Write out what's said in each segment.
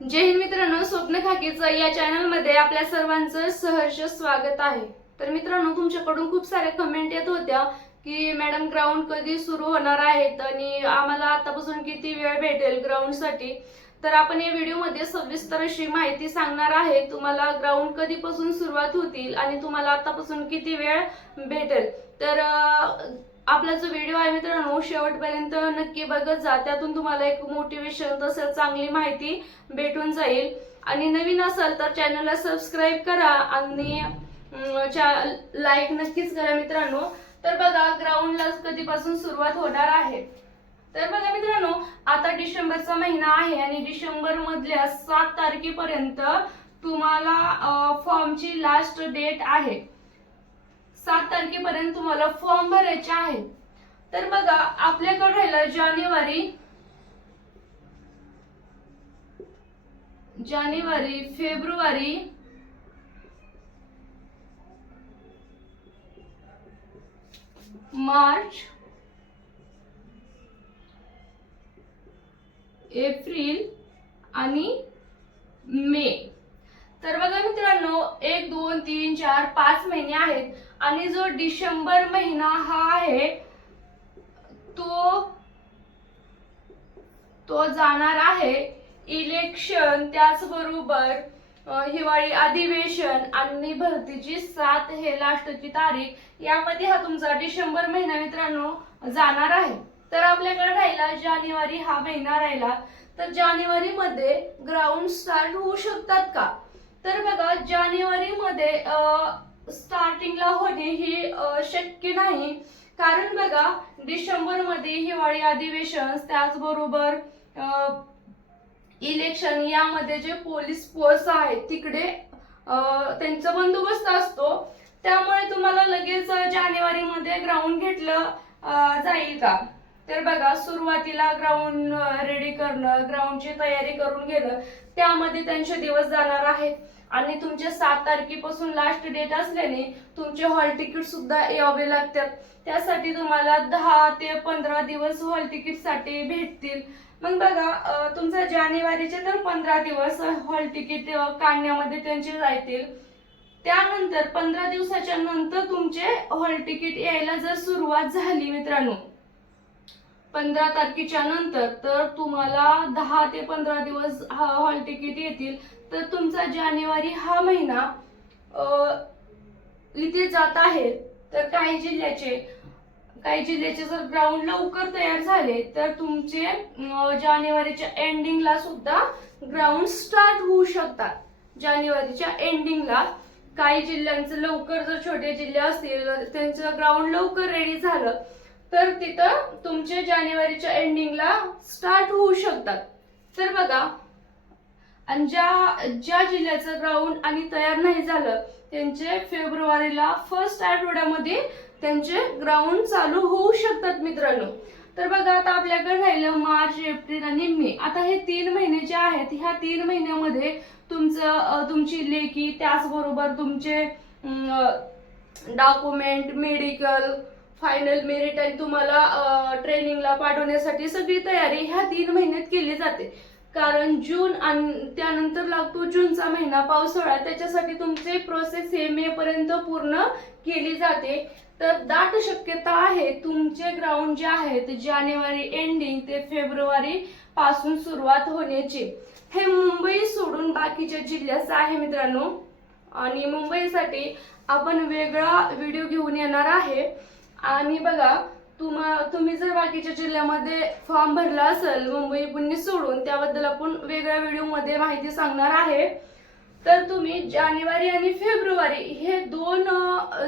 जय हिंद मित्रांनो स्वप्न खाकीचं या चॅनलमध्ये आपल्या सर्वांचं सहर्ष स्वागत आहे. तर मित्रांनो तुमच्याकडून खूप साऱ्या कमेंट येत होत्या की मॅडम ग्राउंड कधी सुरू होणार आहेत आणि आम्हाला आतापासून किती वेळ भेटेल ग्राउंडसाठी तर आपण या व्हिडिओमध्ये सविस्तर अशी माहिती सांगणार आहे. तुम्हाला ग्राउंड कधीपासून सुरुवात होतील आणि तुम्हाला आतापासून किती वेळ भेटेल? तर आपला जो व्हिडिओ आहे मित्रांनो शेवटपर्यंत नक्की बघत जा. त्यातून तुम्हाला एक मोटिवेशन तसंच चांगली माहिती भेटून जाईल. आणि नवीन असाल तर चॅनलला सबस्क्राईब करा आणि लाईक नक्कीच करा मित्रांनो. तर बघा ग्राउंडला कधीपासून सुरुवात होणार आहे. तर बघा मित्रांनो आता डिसेंबरचा महिना आहे आणि डिसेंबर मधल्या सात तारखेपर्यंत तुम्हाला फॉर्मची लास्ट डेट आहे. सात तारखेपर्यंत तुम्हाला फॉर्म भरायचे आहे तर बघा आपल्याकडे राहिलं जानेवारी. जानेवारी फेब्रुवारी. मार्च. एप्रिल आणि मे. तर बघा मित्रांनो एक दोन तीन चार पाच महिने आहेत. आणि जो डिसेंबर महिना हा आहे तो तो जाणार आहे इलेक्शन. त्याचबरोबर हिवाळी अधिवेशन आणि भरतीची सात हे लास्टची तारीख यामध्ये हा तुमचा डिसेंबर महिना मित्रांनो जाणार आहे. तर आपल्याकडे राहिला जानेवारी हा महिना राहिला. तर जानेवारी मध्ये ग्राउंड स्टार्ट होऊ शकतात का? तर बघा जानेवारी मध्ये स्टार्टिंगला होणे हे शक्य नाही. कारण बघा डिसेंबरमध्ये हिवाळी अधिवेशन त्याचबरोबर इलेक्शन यामध्ये जे पोलीस फोर्स आहेत तिकडे त्यांचा बंदोबस्त असतो. त्यामुळे तुम्हाला लगेच जानेवारी मध्ये ग्राउंड घेतलं जाईल का? तर बघा सुरुवातीला ग्राउंड रेडी करणं ग्राउंडची तयारी करून घेणं त्यामध्ये त्यांचे दिवस जाणार आहेत. आणि तुमचे सात तारखेपासून लास्ट डेट असल्याने तुमचे हॉल तिकीट सुद्धा यावे लागतात. त्यासाठी तुम्हाला दहा ते पंधरा दिवस हॉल तिकीटसाठी भेटतील. मग बघा तुमचा जानेवारीचे तर पंधरा दिवस हॉल तिकीट काढण्यामध्ये त्यांचे जातील. त्यानंतर पंधरा दिवसाच्या नंतर तुमचे हॉल तिकीट यायला जर सुरुवात झाली मित्रांनो पंधरा तारखेच्या नंतर तर तुम्हाला दहा ते पंधरा दिवस हा हॉल तिकीट येतील. तर तुमचा जानेवारी हा महिना इथे जात आहे. तर काही जिल्ह्याचे काही जिल्ह्याचे जर ग्राउंड लवकर तयार झाले तर तुमचे जानेवारीच्या एंडिंगला सुद्धा ग्राउंड स्टार्ट होऊ शकतात. जानेवारीच्या एंडिंगला काही जिल्ह्यांचं लवकर जर छोटे जिल्हे असतील त्यांचं ग्राउंड लवकर रेडी झालं तर तिथं तुमचे जानेवारीच्या एंडिंगला स्टार्ट होऊ शकतात. तर बघा आणि ज्या ज्या जिल्ह्याचं ग्राउंड आणि तयार नाही झालं त्यांचे फेब्रुवारीला फर्स्ट आठवड्यामध्ये त्यांचे ग्राउंड चालू होऊ शकतात मित्रांनो. तर बघा आता आपल्याकडे राहिलं मार्च एप्रिल आणि मे. आता हे तीन महिने जे आहेत ह्या तीन महिन्यामध्ये तुमचं तुमची लेखी त्याचबरोबर तुमचे डॉक्युमेंट मेडिकल फायनल मेरिट आणि तुम्हाला ट्रेनिंगला पाठवण्यासाठी सगळी तयारी ह्या तीन महिन्यात केली जाते. कारण जून आणि त्यानंतर लागतो जूनचा महिना पावसाळा. त्याच्यासाठी तुमचे प्रोसेस हे मे पर्यंत पूर्ण केली जाते. तर दाट शक्यता आहे तुमचे ग्राउंड जे आहेत जानेवारी एंडिंग ते फेब्रुवारी पासून सुरुवात होण्याची. हे मुंबई सोडून बाकीच्या जिल्ह्याचं आहे मित्रांनो. आणि मुंबईसाठी आपण वेगळा व्हिडिओ घेऊन येणार आहे. आणि बघा तुम्हा तुम्ही जर बाकीच्या जिल्ह्यामध्ये फॉर्म भरला असेल मुंबई पुणे सोडून त्याबद्दल आपण वेगळ्या व्हिडिओमध्ये माहिती सांगणार आहे. तर तुम्ही जानेवारी आणि फेब्रुवारी हे दोन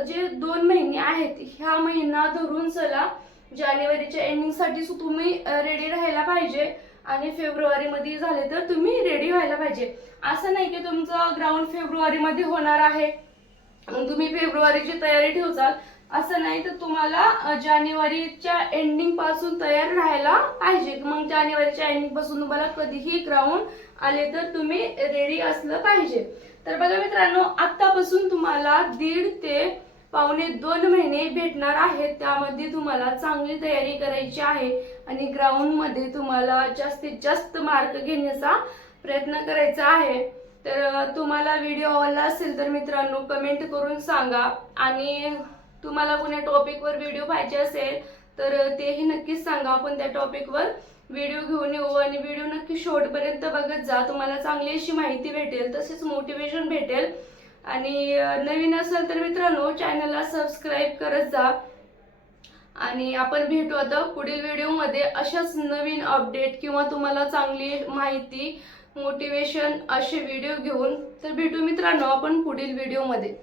जे दोन महिने आहेत ह्या महिना धरून चला. जानेवारीच्या एंडिंगसाठी तुम्ही रेडी राहायला पाहिजे. आणि फेब्रुवारीमध्ये झाले तर तुम्ही रेडी व्हायला पाहिजे. असं नाही की तुमचं ग्राउंड फेब्रुवारीमध्ये होणार आहे. तुम्ही फेब्रुवारीची तयारी ठेवचाल. असं नाही तर तुम्हाला जानेवारीच्या एंडिंगपासून तयार राहायला पाहिजे. मग जानेवारीच्या एंडिंगपासून तुम्हाला कधीही ग्राउंड आले तर तुम्ही रेडी असलं पाहिजे. तर बघा मित्रांनो आतापासून तुम्हाला दीड ते पावणे दोन महिने भेटणार आहेत. त्यामध्ये तुम्हाला चांगली तयारी करायची आहे आणि ग्राउंडमध्ये तुम्हाला जास्तीत जास्त मार्क घेण्याचा प्रयत्न करायचा आहे. तर तुम्हाला व्हिडिओ आवडला असेल तर मित्रांनो कमेंट करून सांगा. आणि तुम्हाला कुण्या टॉपिकवर व्हिडिओ पाहिजे असेल तर तेही नक्कीच सांगा. आपण त्या टॉपिकवर व्हिडिओ घेऊन येऊ आणि व्हिडिओ नक्की शेवटपर्यंत बघत जा. तुम्हाला चांगली अशी माहिती भेटेल तसेच मोटिवेशन भेटेल. आणि नवीन असेल तर मित्रांनो चॅनलला सबस्क्राईब करत जा. आणि आपण भेटू आता पुढील व्हिडिओमध्ये अशाच नवीन अपडेट किंवा तुम्हाला चांगली माहिती मोटिवेशन असे व्हिडिओ घेऊन. तर भेटू मित्रांनो आपण पुढील व्हिडिओमध्ये